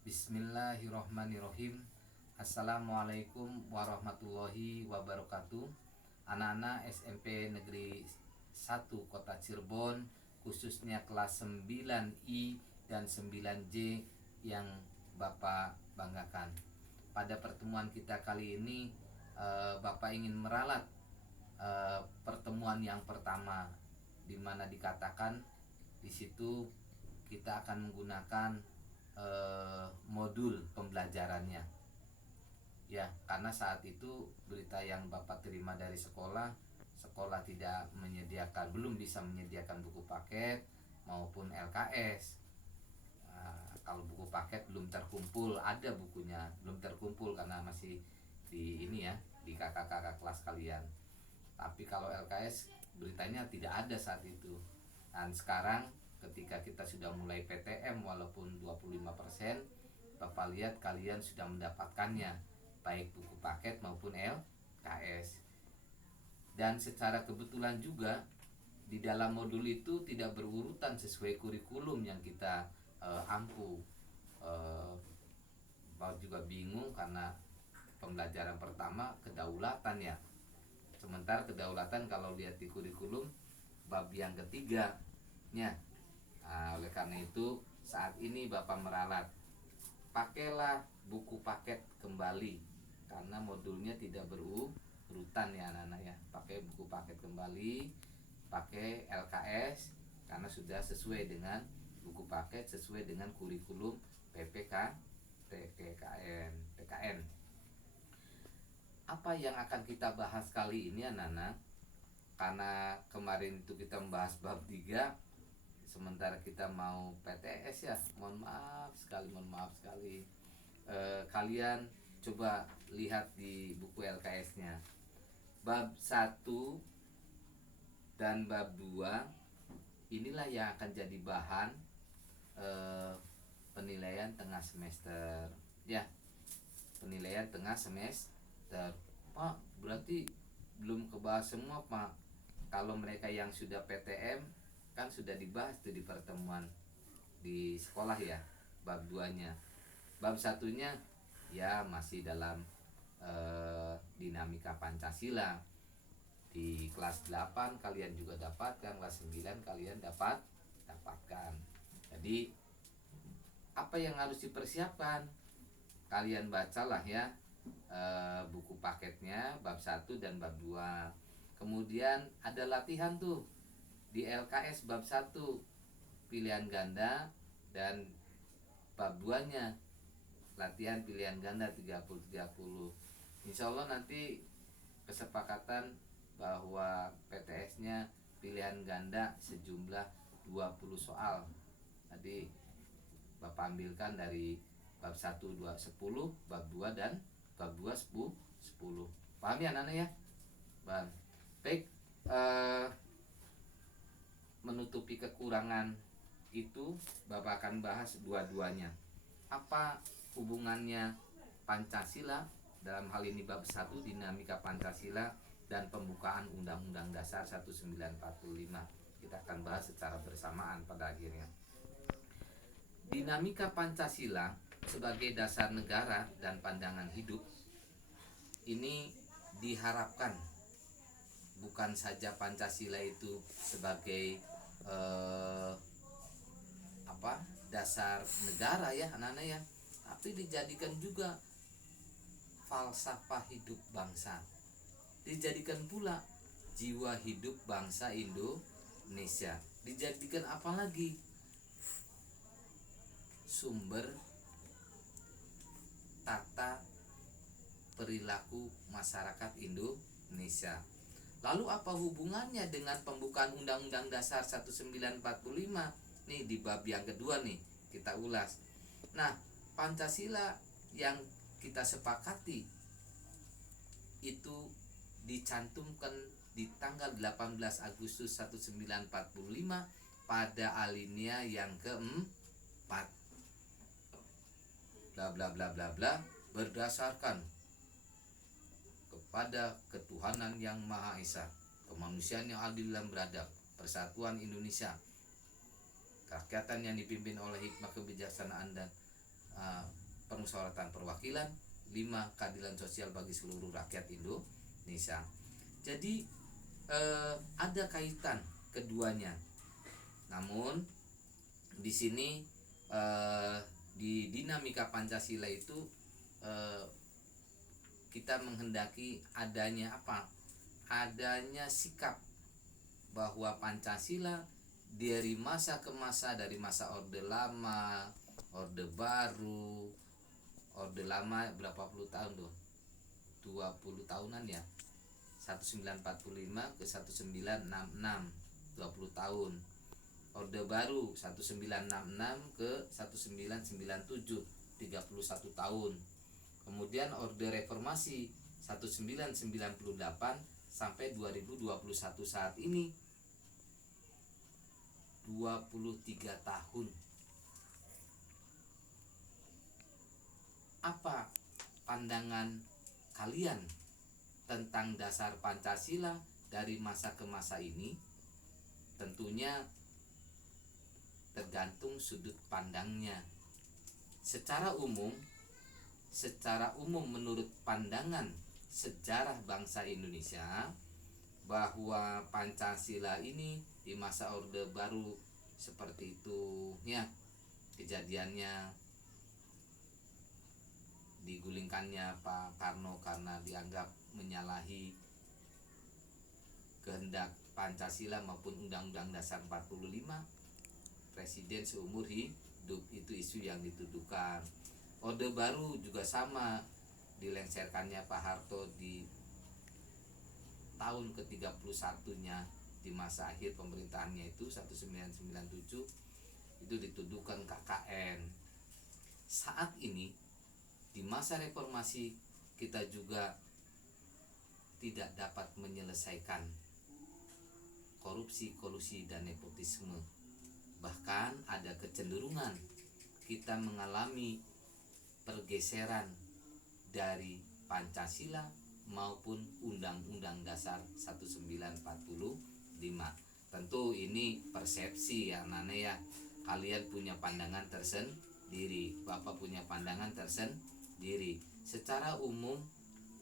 Bismillahirrohmanirrohim. Assalamualaikum warahmatullahi wabarakatuh. Anak-anak SMP Negeri 1 Kota Cirebon, khususnya kelas 9I dan 9J yang Bapak banggakan. Pada pertemuan kita kali ini, Bapak ingin meralat pertemuan yang pertama, di mana dikatakan di situ kita akan menggunakan modul pembelajarannya, ya, karena saat itu berita yang Bapak terima dari sekolah tidak menyediakan, belum bisa menyediakan buku paket maupun LKS. Kalau buku paket belum terkumpul, ada bukunya belum terkumpul karena masih di ini ya, di kakak-kakak kelas kalian. Tapi kalau LKS beritanya tidak ada saat itu. Dan sekarang ketika kita sudah mulai PTM walaupun 25%, Bapak lihat kalian sudah mendapatkannya, baik buku paket maupun LKS. Dan secara kebetulan juga di dalam modul itu tidak berurutan sesuai kurikulum yang kita ampu. Bapak juga bingung karena pembelajaran pertama kedaulatan ya. Sementara kedaulatan kalau lihat di kurikulum bab yang ketiga nya. Oleh karena itu saat ini Bapak meralat, pakailah buku paket kembali karena modulnya tidak berurutan ya anak-anak ya. Pakai buku paket kembali, pakai LKS karena sudah sesuai dengan buku paket, sesuai dengan kurikulum PKN. Apa yang akan kita bahas kali ini anak-anak? Karena kemarin itu kita membahas bab 3, sementara kita mau PTS ya, mohon maaf sekali. Kalian coba lihat di buku LKS-nya, bab 1 dan bab 2 inilah yang akan jadi bahan penilaian tengah semester ya. Penilaian tengah semester. Pak, berarti belum kebahas semua Pak. Kalau mereka yang sudah PTM kan sudah dibahas tuh di pertemuan di sekolah ya, bab 2-nya. Bab 1-nya ya masih dalam dinamika Pancasila. Di kelas 8 kalian juga dapatkan, kelas 9 kalian dapatkan. Jadi apa yang harus dipersiapkan? Kalian bacalah ya buku paketnya bab 1 dan bab 2. Kemudian ada latihan tuh di LKS bab 1 pilihan ganda, dan bab 2-nya latihan pilihan ganda 30-30. Insya Allah nanti kesepakatan bahwa PTS-nya pilihan ganda sejumlah 20 soal. Tadi Bapak ambilkan dari bab 1 2 10, bab 2 dan bab 2 10. Paham ya anak-anak ya? Bang. Baik, menutupi kekurangan itu Bapak akan bahas dua-duanya. Apa hubungannya Pancasila, dalam hal ini bab 1 dinamika Pancasila dan pembukaan Undang-Undang Dasar 1945. Kita akan bahas secara bersamaan pada akhirnya. Dinamika Pancasila sebagai dasar negara dan pandangan hidup ini diharapkan bukan saja Pancasila itu sebagai dasar negara ya anak-anak ya, tapi dijadikan juga falsafah hidup bangsa, dijadikan pula jiwa hidup bangsa Indonesia, dijadikan apalagi sumber tata perilaku masyarakat Indonesia. Lalu apa hubungannya dengan pembukaan Undang-Undang Dasar 1945? Nih di bab yang kedua nih kita ulas. Nah, Pancasila yang kita sepakati itu dicantumkan di tanggal 18 Agustus 1945 pada alinea yang keempat. Bla bla bla bla bla, berdasarkan kepada ketuhanan yang Maha Esa, kemanusiaan yang adil dan beradab, persatuan Indonesia, kerakyatan yang dipimpin oleh hikmah kebijaksanaan dan permusyawaratan perwakilan, 5 keadilan sosial bagi seluruh rakyat Indonesia. Jadi ada kaitan keduanya. Namun di sini di dinamika Pancasila itu kita menghendaki adanya apa? Adanya sikap bahwa Pancasila dari masa ke masa, dari masa Orde Lama, Orde Baru. Orde Lama berapa puluh tahun tuh? 20 tahunan ya. 1945 ke 1966, 20 tahun. Orde Baru 1966 ke 1997, 31 tahun. Kemudian Orde Reformasi 1998 sampai 2021 saat ini 23 tahun. Apa pandangan kalian tentang dasar Pancasila dari masa ke masa ini? Tentunya tergantung sudut pandangnya. Secara umum menurut pandangan sejarah bangsa Indonesia, bahwa Pancasila ini di masa Orde Baru seperti itu ya kejadiannya, digulingkannya Pak Karno karena dianggap menyalahi kehendak Pancasila maupun Undang-Undang Dasar 45, presiden seumur hidup, itu isu yang dituduhkan. Orde Baru juga sama, dilengsarkannya Pak Harto di tahun ke-31-nya di masa akhir pemerintahannya itu 1997, itu dituduhkan KKN. Saat ini di masa reformasi kita juga tidak dapat menyelesaikan korupsi, kolusi, dan nepotisme. Bahkan ada kecenderungan kita mengalami pergeseran dari Pancasila maupun Undang-Undang Dasar 1945. Tentu ini persepsi ya Nana ya. Kalian punya pandangan tersendiri, Bapak punya pandangan tersendiri. Secara umum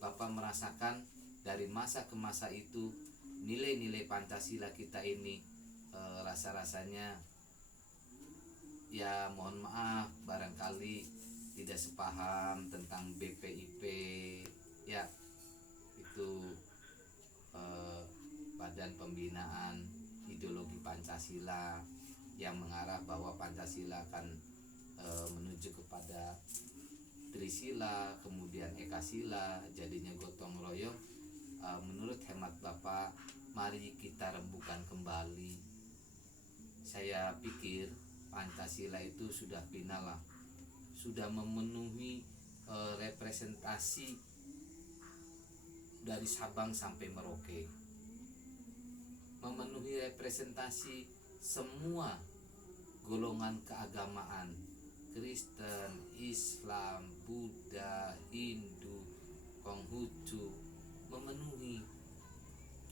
Bapak merasakan dari masa ke masa itu nilai-nilai Pancasila kita ini rasa-rasanya ya mohon maaf barangkali tidak sepaham tentang BPIP ya, itu Badan Pembinaan Ideologi Pancasila yang mengarah bahwa Pancasila akan menuju kepada Trisila, kemudian Ekasila, jadinya gotong royong. Menurut hemat Bapak, mari kita rembukan kembali. Saya pikir Pancasila itu sudah final lah, sudah memenuhi representasi dari Sabang sampai Merauke, memenuhi representasi semua golongan keagamaan, Kristen, Islam, Buddha, Hindu, Konghucu, memenuhi.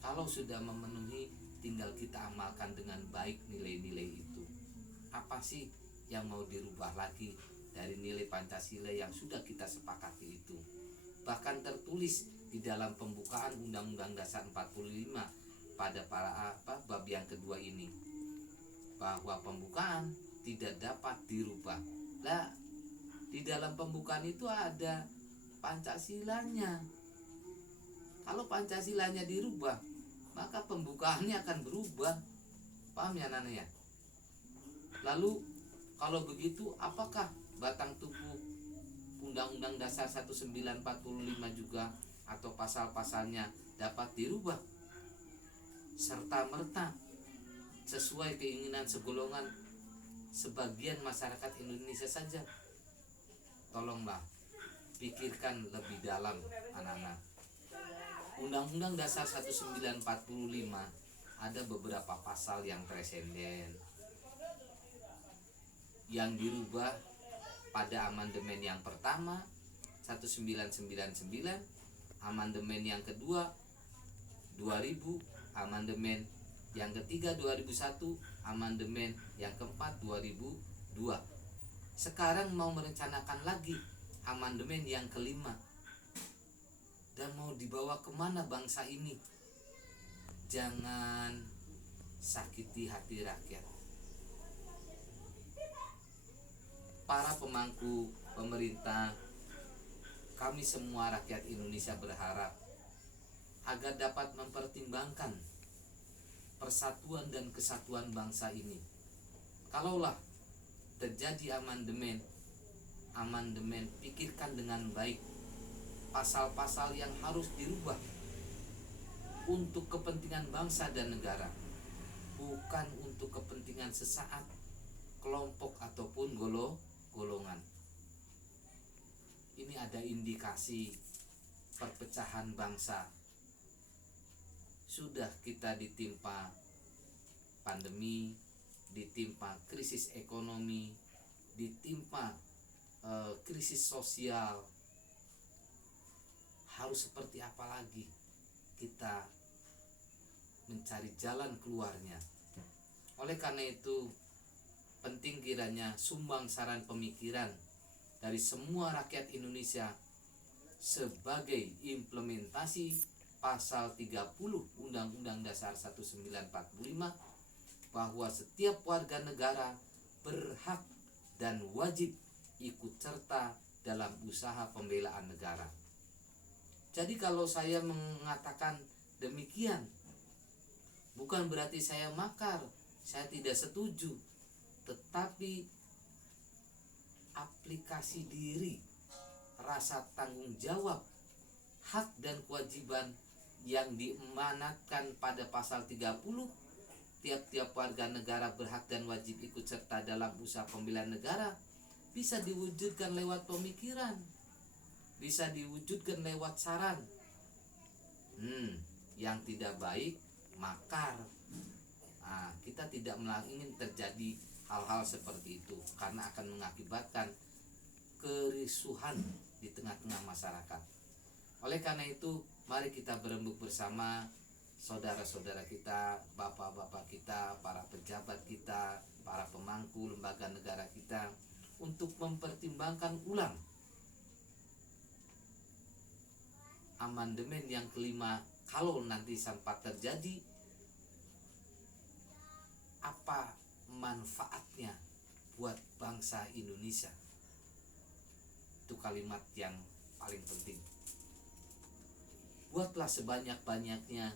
Kalau sudah memenuhi, tinggal kita amalkan dengan baik nilai-nilai itu. Apa sih yang mau dirubah lagi dari nilai Pancasila yang sudah kita sepakati itu? Bahkan tertulis di dalam pembukaan Undang-Undang Dasar 45 pada bab yang kedua ini, bahwa pembukaan tidak dapat dirubah. Lah, di dalam pembukaan itu ada Pancasilanya. Kalau Pancasilanya dirubah, maka pembukaannya akan berubah. Paham ya Nana ya? Lalu kalau begitu, apakah batang tubuh Undang-Undang Dasar 1945 juga atau pasal-pasalnya dapat dirubah serta merta sesuai keinginan segolongan sebagian masyarakat Indonesia saja? Tolonglah pikirkan lebih dalam anak-anak. Undang-Undang Dasar 1945 ada beberapa pasal yang presenden yang dirubah pada amandemen yang pertama 1999, amandemen yang kedua 2000, amandemen yang ketiga 2001, amandemen yang keempat 2002. Sekarang mau merencanakan lagi amandemen yang kelima. Dan mau dibawa kemana bangsa ini? Jangan sakiti hati rakyat. Para pemangku pemerintah, kami semua rakyat Indonesia berharap agar dapat mempertimbangkan persatuan dan kesatuan bangsa ini. Kalaulah terjadi amandemen, pikirkan dengan baik pasal-pasal yang harus dirubah untuk kepentingan bangsa dan negara, bukan untuk kepentingan sesaat, kelompok ataupun golongan. Ini ada indikasi perpecahan bangsa. Sudah kita ditimpa pandemi, ditimpa krisis ekonomi, ditimpa krisis sosial. Harus seperti apa lagi kita mencari jalan keluarnya? Oleh karena itu, penting kiranya sumbang saran pemikiran dari semua rakyat Indonesia sebagai implementasi pasal 30 Undang-Undang Dasar 1945, bahwa setiap warga negara berhak dan wajib ikut serta dalam usaha pembelaan negara. Jadi kalau saya mengatakan demikian, bukan berarti saya makar, saya tidak setuju, tetapi aplikasi diri, rasa tanggung jawab, hak dan kewajiban yang diamanatkan pada pasal 30, tiap-tiap warga negara berhak dan wajib ikut serta dalam usaha pembelaan negara, bisa diwujudkan lewat pemikiran, bisa diwujudkan lewat saran. Yang tidak baik makar. Kita tidak ingin terjadi hal-hal seperti itu, karena akan mengakibatkan kerusuhan di tengah-tengah masyarakat. Oleh karena itu, mari kita berembuk bersama saudara-saudara kita, bapak-bapak kita, para pejabat kita, para pemangku lembaga negara kita, untuk mempertimbangkan ulang amandemen yang kelima. Kalau nanti sempat terjadi, apa manfaatnya buat bangsa Indonesia? Itu kalimat yang paling penting. Buatlah sebanyak-banyaknya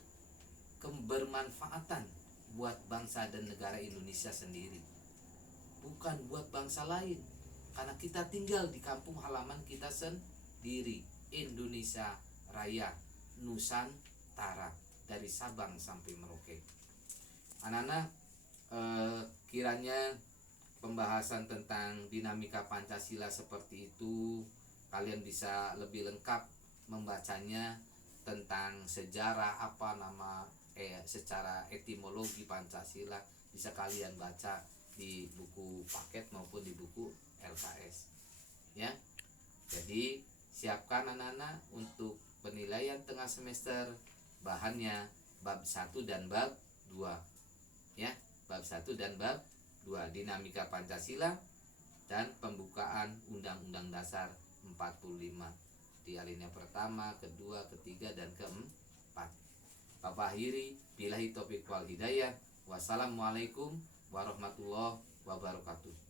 kebermanfaatan buat bangsa dan negara Indonesia sendiri, bukan buat bangsa lain, karena kita tinggal di kampung halaman kita sendiri, Indonesia Raya, Nusantara, dari Sabang sampai Merauke. Anak-anak, kiranya pembahasan tentang dinamika Pancasila seperti itu, kalian bisa lebih lengkap membacanya tentang sejarah secara etimologi Pancasila, bisa kalian baca di buku paket maupun di buku LKS, ya. Jadi siapkan anak-anak untuk penilaian tengah semester, bahannya bab 1 dan bab 2, ya. Bab 1 dan bab 2, dinamika Pancasila dan pembukaan Undang-Undang Dasar 45 di alinea pertama, kedua, ketiga, dan keempat. Bapak akhiri, billahi taufiq wal hidayah. Wassalamualaikum warahmatullahi wabarakatuh.